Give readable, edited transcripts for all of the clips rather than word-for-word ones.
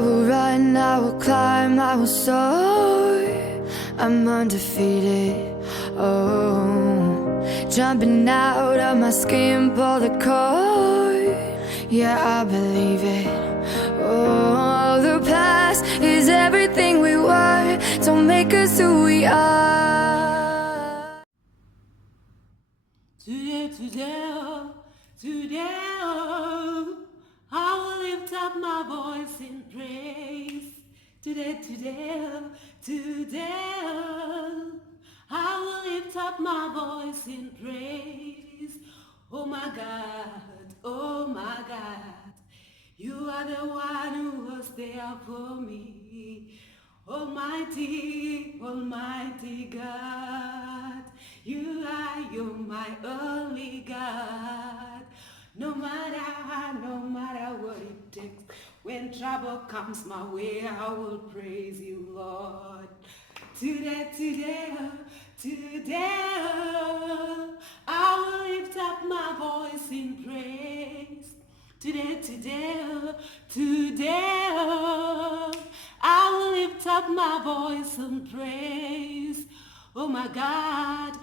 I will run, I will climb, I will soar. I'm undefeated. Oh, jumping out of my skin, pull the cord. Yeah, I believe it. Oh, the past is everything we were. Don't make us who we are. Today, oh, I will lift up my voice in praise. Today, oh, I will lift up my voice in praise. Oh my God, you are the one who was there for me. Almighty God, you're my only God. No matter what it takes, when trouble comes my way, I will praise you, Lord. Today, I will lift up my voice in praise. Today, I will lift up my voice in praise. Oh my God,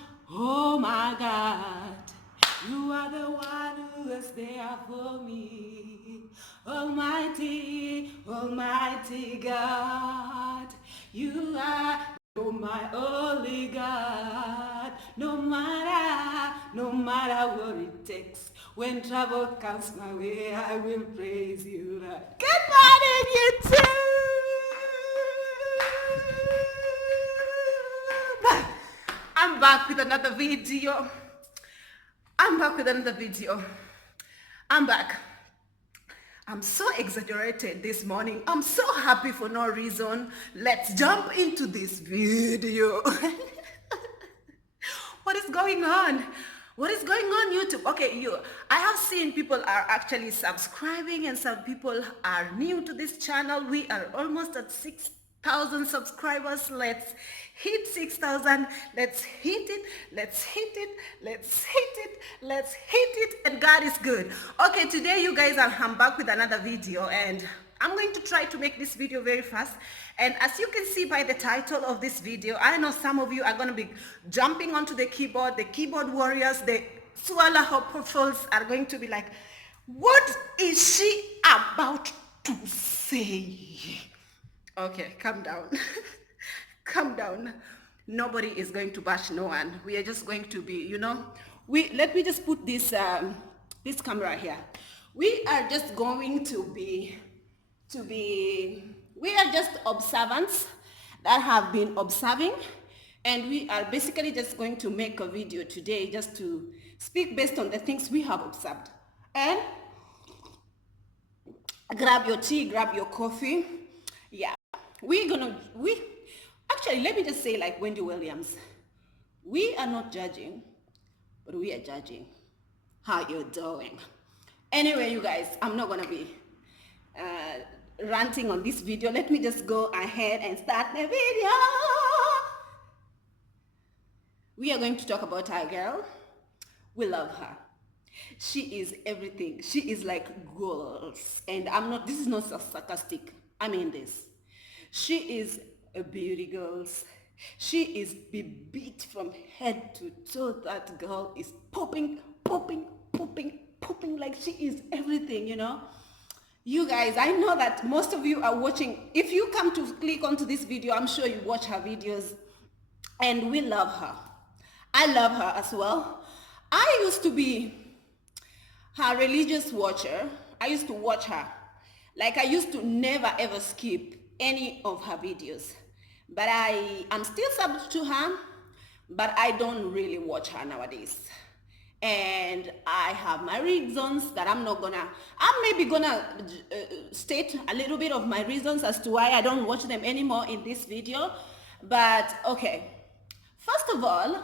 you are the one who is there for me. Almighty God, you're my only God. No matter what it takes, when trouble comes my way, I will praise you, Lord. Good morning, YouTube! I'm back with another video. I'm back. I'm so exaggerated this morning. I'm so happy for no reason. Let's jump into this video. What is going on? What is going on, YouTube? Okay, I have seen people are actually subscribing and some people are new to this channel. We are almost at 6,000 subscribers. Let's hit 6,000. Let's hit it. And God is good. Okay, today you guys, I'm back with another video and I'm going to try to make this video very fast. And as you can see by the title of this video, I know some of you are going to be jumping onto the keyboard warriors, the Swallow Hopefuls are going to be like, what is she about to say? Okay, calm down. Calm down. Nobody is going to bash no one. We are just going to be, let me just put this this camera here. We are just going to be we are just observants that have been observing, and we are basically just going to make a video today just to speak based on the things we have observed. And grab your tea, grab your coffee. Yeah, actually, let me just say, like Wendy Williams, we are not judging, but we are judging how you're doing. Anyway, you guys, I'm not gonna be ranting on this video. Let me just go ahead and start the video. We are going to talk about our girl. We love her. She is everything. She is like goals. And this is not sarcastic. I mean this. She is a beauty, girls. She is beat from head to toe. That girl is popping like she is everything, You guys, I know that most of you are watching. If you come to click onto this video, I'm sure you watch her videos, and we love her. I love her as well. I used to be her religious watcher. I used to watch her. Like, I used to never ever skip any of her videos. But I'm still subject to her, but I don't really watch her nowadays. And I have my reasons that I'm maybe gonna state a little bit of my reasons as to why I don't watch them anymore in this video. But okay, first of all,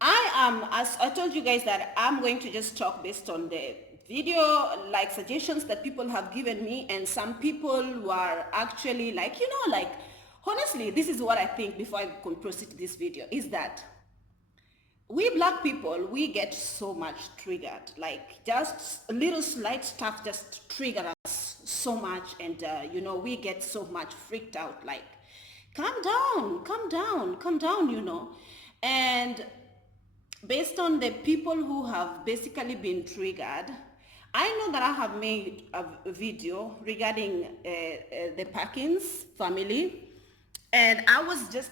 as I told you guys, that I'm going to just talk based on the video, like suggestions that people have given me, and some people were actually like, honestly, this is what I think before I can proceed to this video, is that we black people, we get so much triggered, like just a little slight stuff just trigger us so much. And you know, we get so much freaked out, like, calm down, calm down, calm down, you know. And based on the people who have basically been triggered, I know that I have made a video regarding the Perkins family, and I was just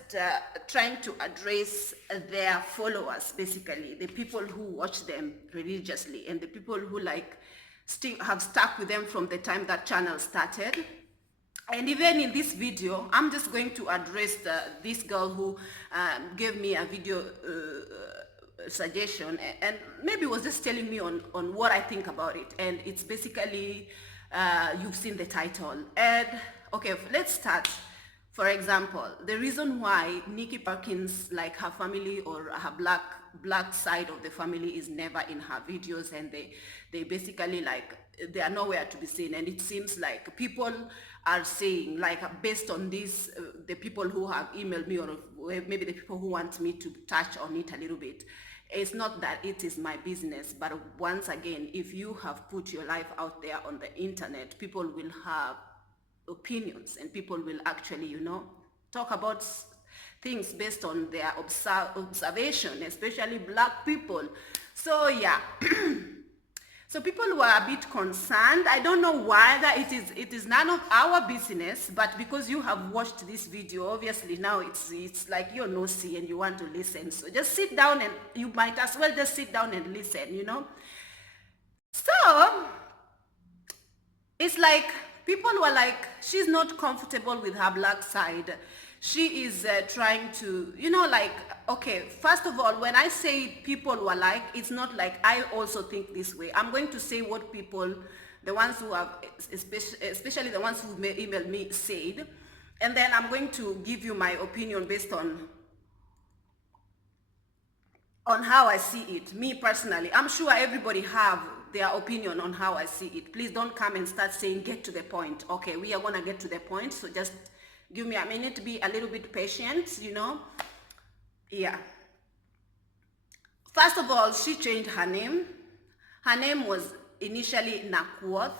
trying to address their followers, basically the people who watch them religiously and the people who like still have stuck with them from the time that channel started. And even in this video, I'm just going to address this girl who gave me a video suggestion, and maybe was just telling me on what I think about it. And it's basically, you've seen the title. And okay, let's start. For example, the reason why Nikki Perkins, like her family or her black side of the family, is never in her videos, and they basically like, they are nowhere to be seen. And it seems like people are saying, like, based on this, the people who have emailed me, or maybe the people who want me to touch on it a little bit, it's not that it is my business, but once again, if you have put your life out there on the internet, people will have opinions, and people will actually, you know, talk about things based on their observation, especially black people. So yeah. So people were a bit concerned. I don't know why that it is none of our business, but because you have watched this video, obviously now it's like you're nosy and you want to listen. So just sit down, and you might as well just sit down and listen, you know. So it's like people were like, she's not comfortable with her black side. She is trying to, you know, like, okay, first of all, when I say people were like, it's not like I also think this way. I'm going to say what people, the ones who have, especially the ones who emailed me, said. And then I'm going to give you my opinion based on how I see it, me personally. I'm sure everybody have their opinion on how I see it. Please don't come and start saying, get to the point. Okay, we are gonna get to the point, so just give me a minute to be a little bit patient, you know. Yeah. First of all, she changed her name. Her name was initially Nakwoth.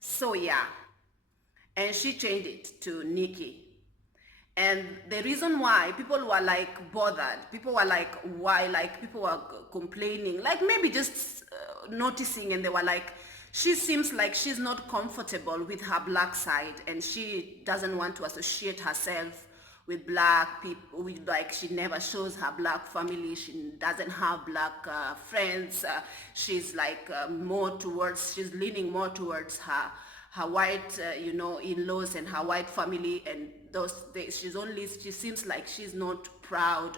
So yeah. And she changed it to Nikki. And the reason why people were like bothered, people were like, why, like people were complaining, like maybe just noticing, and they were like, she seems like she's not comfortable with her black side, and she doesn't want to associate herself with black people, with, like, she never shows her black family, she doesn't have black friends, she's like she's leaning more towards her white, you know, in-laws and her white family, and she seems like she's not proud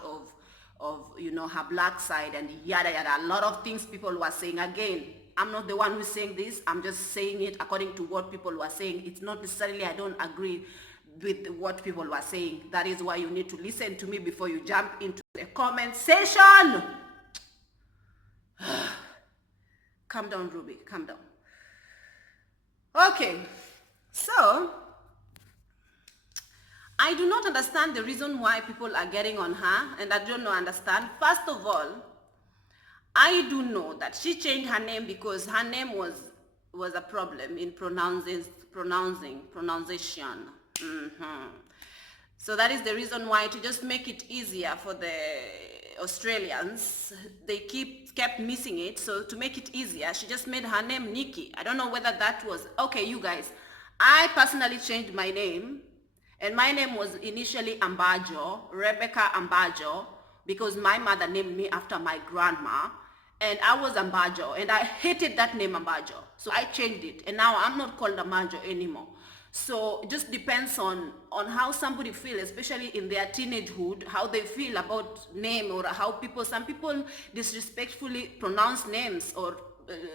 of, you know, her black side, and yada yada, a lot of things people were saying. Again, I'm not the one who's saying this, I'm just saying it according to what people were saying. It's not necessarily I don't agree with what people were saying. That is why you need to listen to me before you jump into the comment section. Calm down, Ruby, calm down. Okay, so I do not understand the reason why people are getting on her, and I don't understand. First of all, I do know that she changed her name because her name was a problem in pronunciation. So that is the reason why, to just make it easier for the Australians, they kept missing it. So to make it easier, she just made her name Nikki. I don't know whether that was okay. You guys, I personally changed my name, and my name was initially Ambajo, Rebecca Ambajo, because my mother named me after my grandma, and I was Ambajo, and I hated that name Ambajo, so I changed it, and now I'm not called Ambajo anymore. So it just depends on how somebody feels, especially in their teenagehood, how they feel about name, or how some people disrespectfully pronounce names or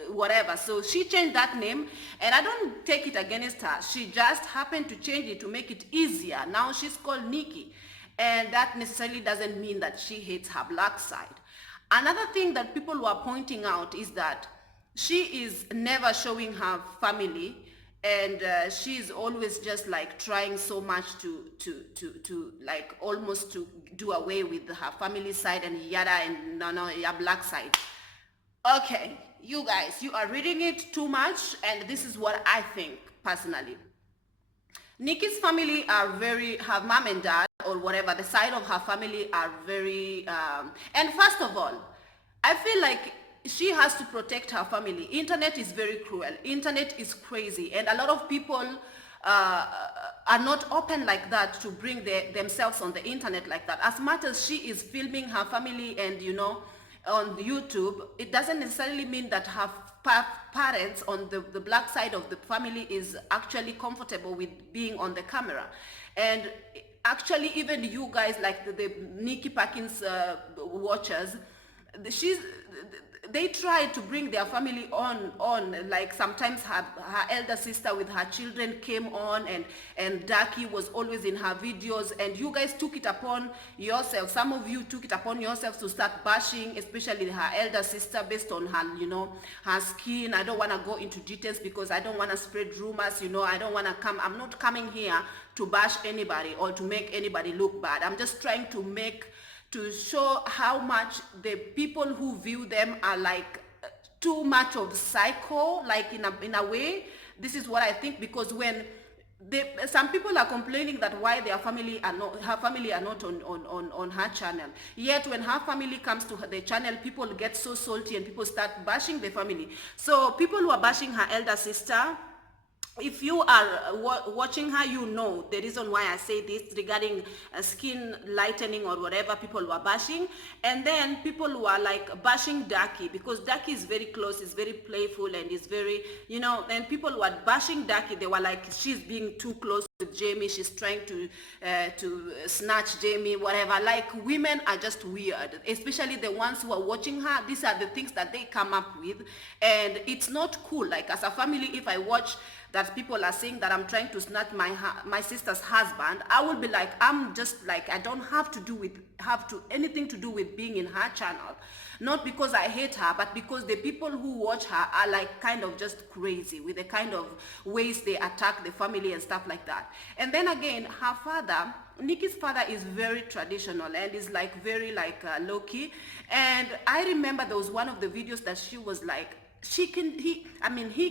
whatever. So she changed that name, and I don't take it against her. She just happened to change it to make it easier. Now she's called Nikki, and that necessarily doesn't mean that she hates her black side. Another thing that people were pointing out is that she is never showing her family and she's always just like trying so much to like almost to do away with her family side and yada and no yeah, black side. Okay, you guys, you are reading it too much, and this is what I think personally. Nikki's family are very, her mom and dad or whatever, the side of her family are very, and first of all, I feel like she has to protect her family. Internet is very cruel. Internet is crazy. And a lot of people are not open like that to bring themselves on the internet like that. As much as she is filming her family and, you know, on YouTube, it doesn't necessarily mean that her parents on the black side of the family is actually comfortable with being on the camera. And actually, even you guys, like the Nikki Perkins watchers, they try to bring their family on like sometimes her elder sister with her children came on, and Daki was always in her videos, and you guys took it upon yourself, some of you took it upon yourselves to start bashing especially her elder sister based on her, you know, her skin. I don't want to go into details because I don't want to spread rumors, you know. I don't want to come, I'm not coming here to bash anybody or to make anybody look bad. I'm just trying to show how much the people who view them are like too much of psycho, like in a way. This is what I think, because when some people are complaining that why her family are not on her channel, yet when her family comes to the channel, people get so salty and people start bashing the family. So people who are bashing her elder sister, if you are watching her, you know the reason why I say this regarding skin lightening or whatever people were bashing. And then people who are like bashing Daki, because Daki is very close, is very playful, and is very, you know, and people who are bashing Daki, they were like, she's being too close with Jamie, she's trying to snatch Jamie, whatever. Like, women are just weird, especially the ones who are watching her. These are the things that they come up with, and it's not cool. Like, as a family, if I watch that people are saying that I'm trying to snatch my sister's husband, I will be like, I'm just like, I don't have anything to do with being in her channel. Not because I hate her, but because the people who watch her are like kind of just crazy with the kind of ways they attack the family and stuff like that. And then again, her father, Nikki's father, is very traditional and is like very like low-key. And I remember there was one of the videos that she was like, he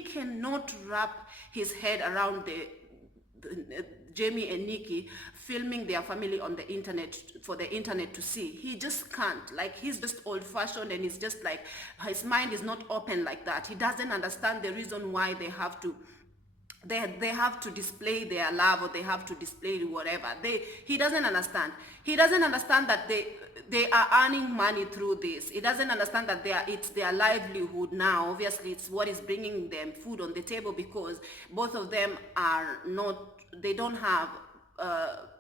cannot wrap his head around the Jamie and Nikki filming their family on the internet for the internet to see. He just can't. Like, he's just old-fashioned, and he's just like, his mind is not open like that. He doesn't understand the reason why they have to display their love, or they have to display whatever. He doesn't understand. He doesn't understand that they are earning money through this. He doesn't understand that it's their livelihood now. Obviously, it's what is bringing them food on the table, because both of them they don't have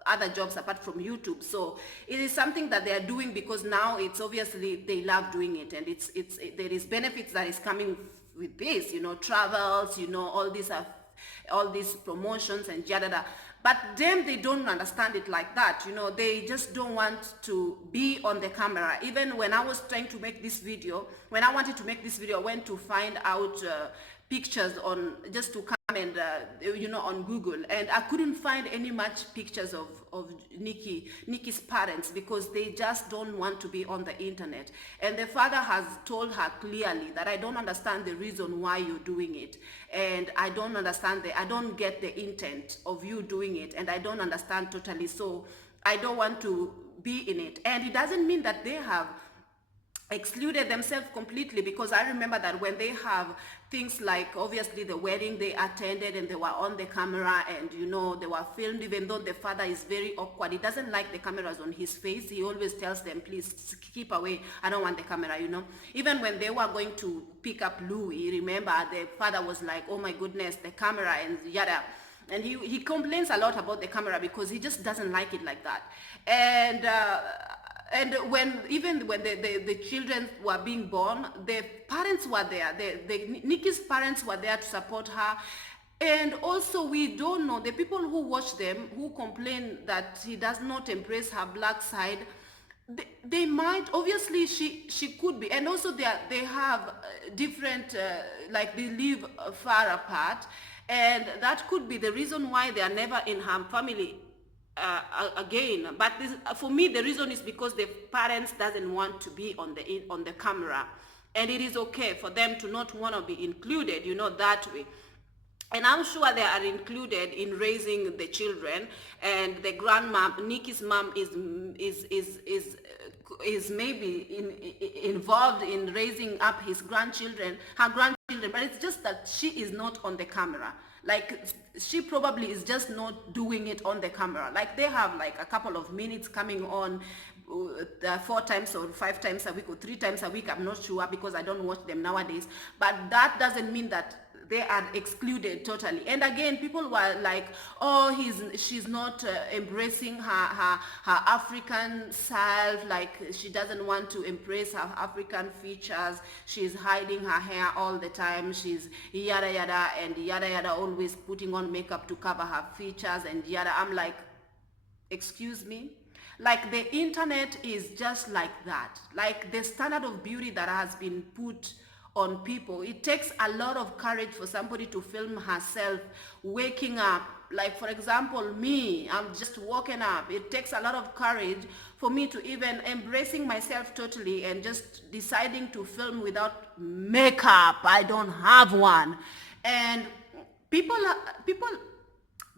other jobs apart from YouTube. So it is something that they are doing because now it's obviously they love doing it, and there is benefits that is coming with this, you know, travels, you know, all these promotions and yada. But them, they don't understand it like that, you know. They just don't want to be on the camera. Even when I was trying to make this video, when I wanted to make this video, I went to find out pictures just to come and you know, on Google, and I couldn't find any much pictures of Nikki's parents, because they just don't want to be on the internet. And the father has told her clearly that I don't understand the reason why you're doing it, and I don't get the intent of you doing it, and I don't understand totally, so I don't want to be in it. And it doesn't mean that they have excluded themselves completely, because I remember that when they have things like, obviously, the wedding they attended and they were on the camera, and, you know, they were filmed, even though the father is very awkward. He doesn't like the cameras on his face. He always tells them, please keep away, I don't want the camera, you know. Even when they were going to pick up Louis, remember, the father was like, oh my goodness, the camera and yada. And he complains a lot about the camera because he just doesn't like it like that. And when the children were being born, the parents were there. Nikki's parents were there to support her. And also, we don't know, the people who watch them, who complain that he does not embrace her black side, they might, obviously she could be. And also they have different, like, they live far apart. And that could be the reason why they are never in her family again. But this, for me, the reason is because the parents doesn't want to be on the camera, and it is okay for them to not want to be included, that way. And I'm sure they are included in raising the children. And the grandma, Nikki's mom, is maybe involved in raising up her grandchildren. But it's just that she is not on the camera. Like, she probably is just not doing it on the camera. Like, they have like a couple of minutes coming on 4 times or 5 times a week or 3 times a week. I'm not sure, because I don't watch them nowadays. But that doesn't mean that they are excluded totally. And again, people were like, oh, she's not embracing her African self, like she doesn't want to embrace her African features, she's hiding her hair all the time, she's yada yada and yada yada, always putting on makeup to cover her features and yada. I'm like, excuse me? Like, the internet is just like that. Like, the standard of beauty that has been put on people, it takes a lot of courage for somebody to film herself waking up. Like, for example, me, I'm just waking up. It takes a lot of courage for me to even embracing myself totally and just deciding to film without makeup. I don't have one. And people,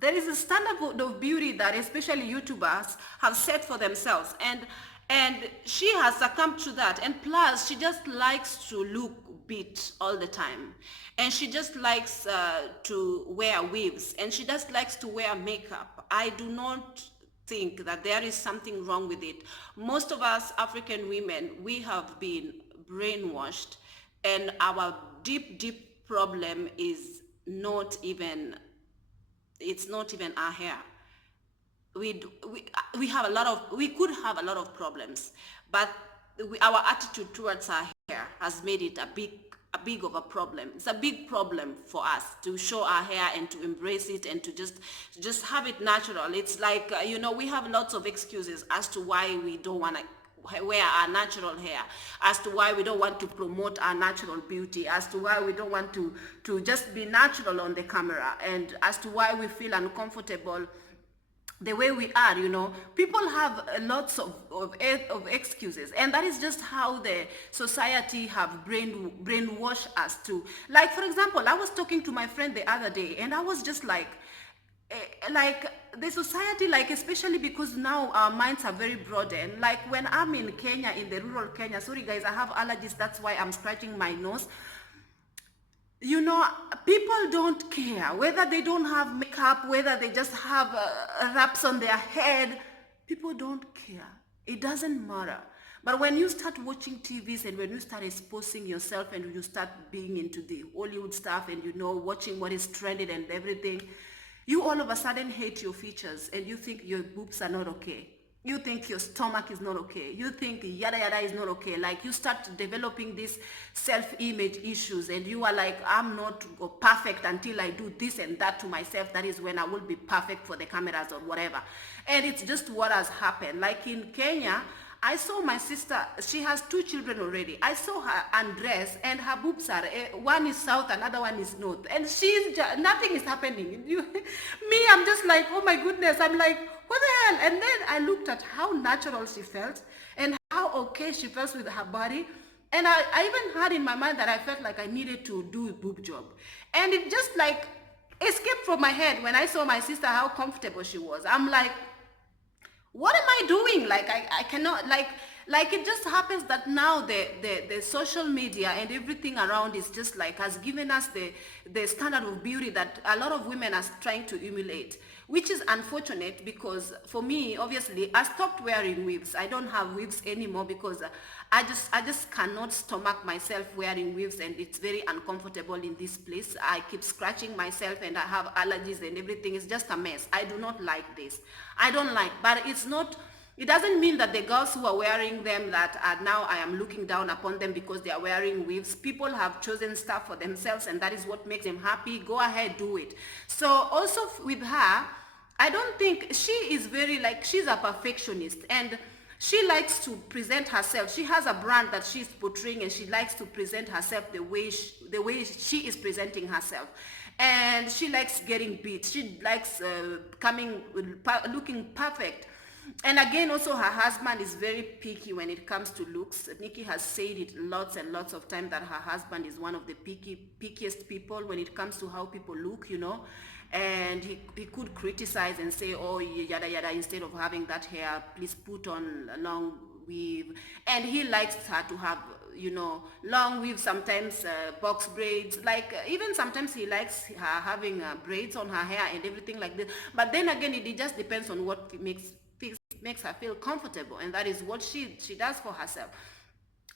there is a standard of beauty that especially YouTubers have set for themselves, and she has succumbed to that. And plus, she just likes to look beat all the time, and she just likes to wear weaves, and she just likes to wear makeup. I do not think that there is something wrong with it. Most of us African women, we have been brainwashed, and our deep problem is not even, it's not even our hair. We have a lot of, we could have a lot of problems, but our attitude towards our hair has made it a big of a problem. It's a big problem for us to show our hair and to embrace it and to just have it natural. It's like, we have lots of excuses as to why we don't want to wear our natural hair, as to why we don't want to promote our natural beauty, as to why we don't want to just be natural on the camera, and as to why we feel uncomfortable the way we are. People have lots of excuses, and that is just how the society have brainwashed us to. Like, for example, I was talking to my friend the other day, and I was just like the society, like, especially because now our minds are very broadened. Like, when I'm in Kenya, in the rural Kenya, sorry guys, I have allergies, that's why I'm scratching my nose. People don't care whether they don't have makeup, whether they just have wraps on their head. People don't care. It doesn't matter. But when you start watching TVs and when you start exposing yourself and you start being into the Hollywood stuff and watching what is trending and everything, you all of a sudden hate your features and you think your boobs are not okay. You think your stomach is not okay. You think yada yada is not okay. Like, you start developing these self-image issues, and you are like, I'm not perfect until I do this and that to myself. That is when I will be perfect for the cameras or whatever. And it's just what has happened. Like, in Kenya, I saw my sister, she has 2 children already. I saw her undress, and her boobs are, one is south, another one is north. And nothing is happening. Me, I'm just like, oh my goodness. I'm like, what the hell? And then I looked at how natural she felt and how okay she felt with her body. And I even had in my mind that I felt like I needed to do a boob job. And it just like escaped from my head when I saw my sister, how comfortable she was. I'm like, what am I doing? Like, I cannot, like it just happens that now the social media and everything around is just like, has given us the standard of beauty that a lot of women are trying to emulate, which is unfortunate, because for me, obviously, I stopped wearing weaves. I don't have weaves anymore because I just cannot stomach myself wearing weaves, and it's very uncomfortable in this place. I keep scratching myself and I have allergies and everything. It's just a mess. I do not like this. I don't like, but it doesn't mean that the girls who are wearing them that are now, I am looking down upon them because they are wearing weaves. People have chosen stuff for themselves, and that is what makes them happy. Go ahead, do it. So also with her, I don't think she is very, like, she's a perfectionist, and she likes to present herself. She has a brand that she's portraying, and she likes to present herself the way she is presenting herself. and she likes getting beat. She likes looking perfect. And again, also her husband is very picky when it comes to looks. Nikki has said it lots and lots of times that her husband is one of the pickiest people when it comes to how people look, you know. And he could criticize and say, oh, yada yada, instead of having that hair, please put on a long weave. And he likes her to have, you know, long weave, sometimes box braids, like even sometimes he likes her having braids on her hair and everything like this. But then again, it just depends on what makes her feel comfortable, and that is what she does for herself.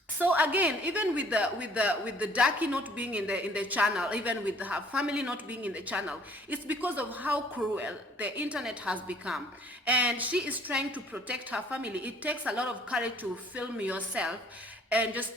So again, even with the Daki not being in the channel, even with her family not being in the channel, it's because of how cruel the internet has become. And she is trying to protect her family. It takes a lot of courage to film yourself and just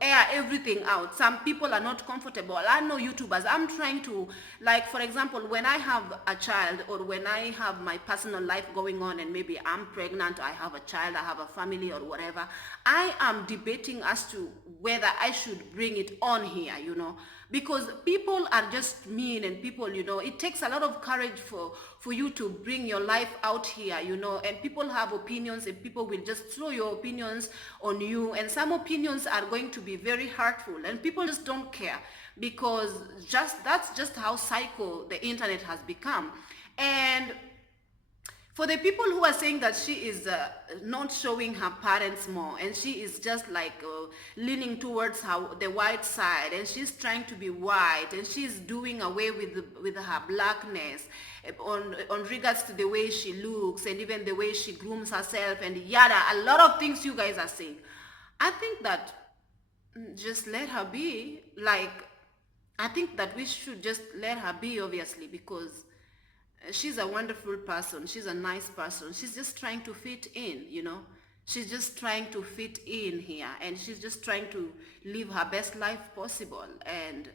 air everything out. Some people are not comfortable. I know YouTubers, I'm trying to, like, for example, when I have a child, or when I have my personal life going on, and maybe I'm pregnant, I have a child, I have a family or whatever, I am debating as to whether I should bring it on here, you know, because people are just mean, and people, you know, it takes a lot of courage for you to bring your life out here, you know, and people have opinions, and people will just throw your opinions on you, and some opinions are going to be very hurtful, and people just don't care, because that's just how psycho the internet has become. And for the people who are saying that she is not showing her parents more, and she is just like leaning towards the white side, and she's trying to be white, and she's doing away with her blackness on regards to the way she looks, and even the way she grooms herself, and yada, a lot of things you guys are saying. I think that just let her be. Like, I think that we should just let her be, obviously, because she's a wonderful person. She's a nice person. She's just trying to fit in, you know. She's just trying to fit in here, and she's just trying to live her best life possible. And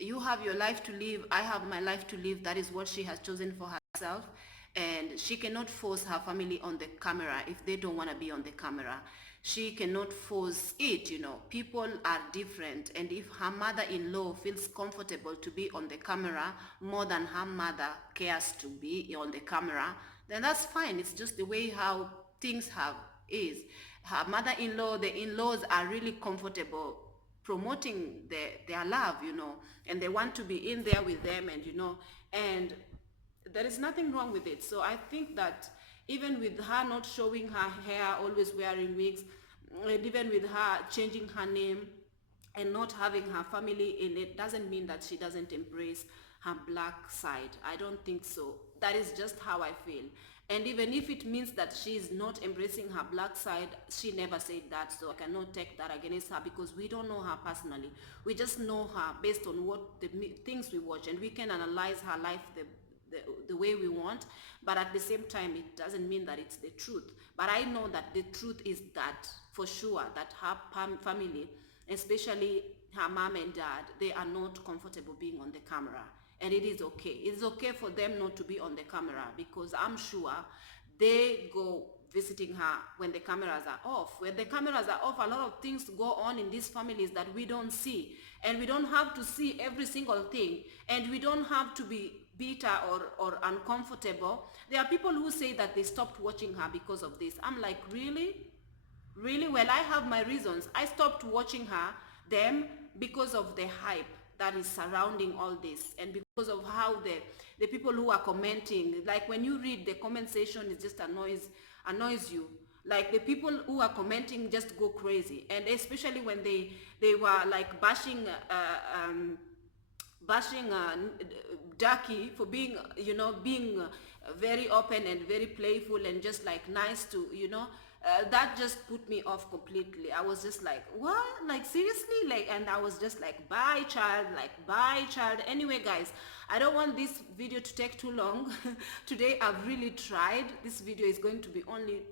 you have your life to live. I have my life to live. That is what she has chosen for herself. And she cannot force her family on the camera if they don't want to be on the camera. She cannot force it, you know. People are different, and if her mother-in-law feels comfortable to be on the camera more than her mother cares to be on the camera, then that's fine. It's just the way how things is. Her mother-in-law, the in-laws are really comfortable promoting their love, you know, and they want to be in there with them, and you know, and there is nothing wrong with it. So I think that even with her not showing her hair, always wearing wigs, and even with her changing her name and not having her family in it, doesn't mean that she doesn't embrace her black side. I don't think so. That is just how I feel. And even if it means that she is not embracing her black side, she never said that, so I cannot take that against her, because we don't know her personally. We just know her based on what the things we watch, and we can analyze her life the way we want, but at the same time, it doesn't mean that it's the truth. But I know that the truth is that, for sure, that her family, especially her mom and dad, they are not comfortable being on the camera, and it is okay. It's okay for them not to be on the camera, because I'm sure they go visiting her when the cameras are off. When the cameras are off, a lot of things go on in these families that we don't see, and we don't have to see every single thing, and we don't have to be bitter or uncomfortable. There are people who say that they stopped watching her because of this. I'm like, really? Well, I have my reasons. I stopped watching them because of the hype that is surrounding all this, and because of how the people who are commenting, like when you read the comment section, it just annoys you. Like, the people who are commenting just go crazy, and especially when they were like bashing Daki for being, you know, being very open and very playful and just like nice to, you know, that just put me off completely. I was just like, what? Like, seriously? Like, and I was just like, bye child, like, bye child. Anyway, guys, I don't want this video to take too long. Today I've really tried. This video is going to be only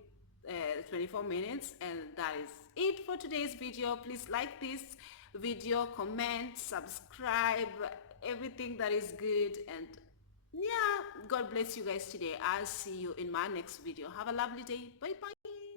24 minutes, and that is it for today's video. Please like this video, comment, subscribe, everything that is good. And yeah, God bless you guys today. I'll see you in my next video. Have a lovely day. Bye bye.